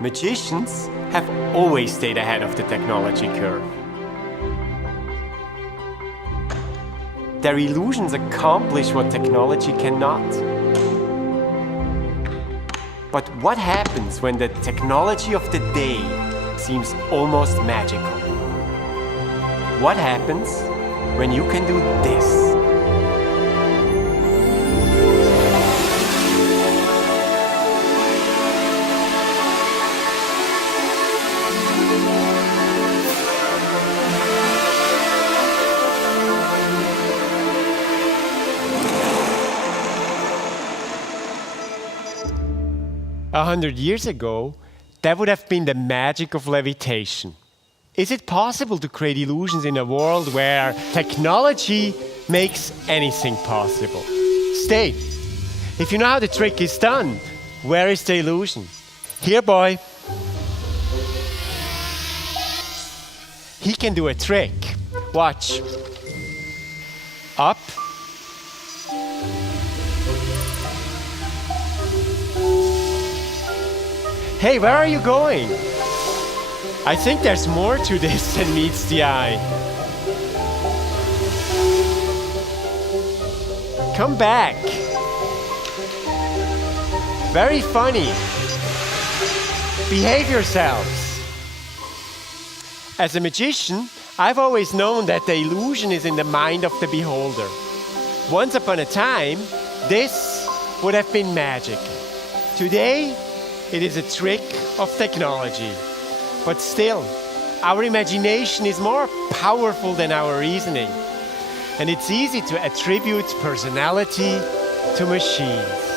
Magicians have always stayed ahead of the technology curve. Their illusions accomplish what technology cannot. But what happens when the technology of the day seems almost magical? What happens when you can do this? 100 years ago, that would have been the magic of levitation. Is it possible to create illusions in a world where technology makes anything possible? Stay. If you know how the trick is done, where is the illusion? Here, boy. He can do a trick. Watch. Up. Hey, where are you going? I think there's more to this than meets the eye. Come back. Very funny. Behave yourselves. As a magician, I've always known that the illusion is in the mind of the beholder. Once upon a time, this would have been magic. Today, it is a trick of technology. But still, our imagination is more powerful than our reasoning. And it's easy to attribute personality to machines.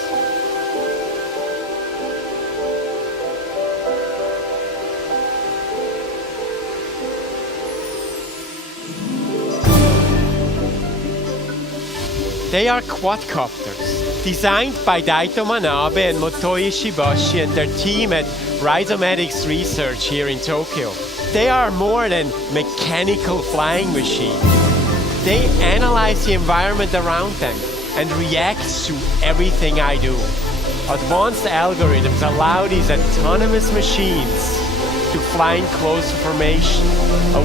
They are quadcopters, designed by Daito Manabe and Motoi Ishibashi and their team at Rhizomatics Research here in Tokyo. They are more than mechanical flying machines. They analyze the environment around them and react to everything I do. Advanced algorithms allow these autonomous machines to fly in close formation,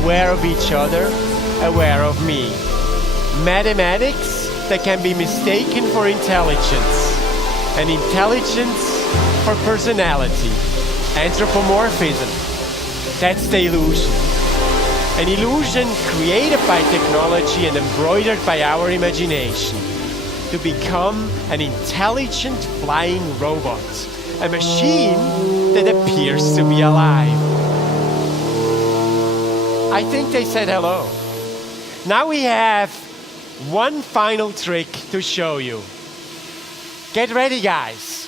aware of each other, aware of me. Mathematics that can be mistaken for intelligence, and intelligence for personality. Anthropomorphism, that's the illusion. An illusion created by technology and embroidered by our imagination to become an intelligent flying robot, a machine that appears to be alive. I think they said hello. Now we have one final trick to show you. Get ready, guys.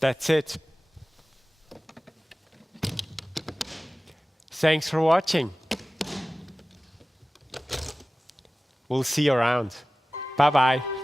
That's it. Thanks for watching. We'll see you around. Bye-bye.